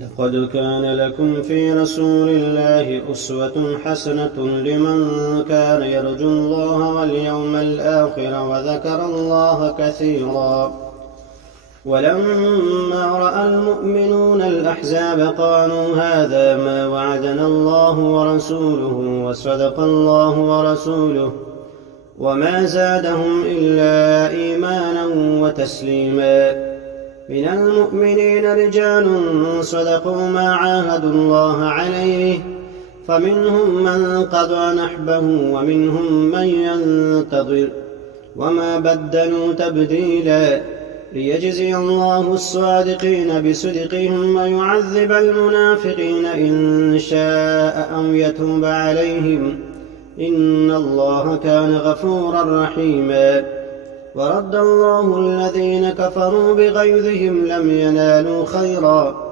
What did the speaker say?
لقد كان لكم في رسول الله أسوة حسنة لمن كان يرجو الله واليوم الآخر وذكر الله كثيرا. ولما رأى المؤمنون الأحزاب قالوا هذا ما وعدنا الله ورسوله وصدق الله ورسوله وما زادهم إلا إيمانا وتسليما. من المؤمنين رجال صدقوا ما عاهدوا الله عليه فمنهم من قضى نحبه ومنهم من ينتظر وما بدلوا تبديلا، ليجزي الله الصادقين بصدقهم ويعذب المنافقين إن شاء أو يتوب عليهم إن الله كان غفورا رحيما. ورد الله الذين كفروا بغيظهم لم ينالوا خيرا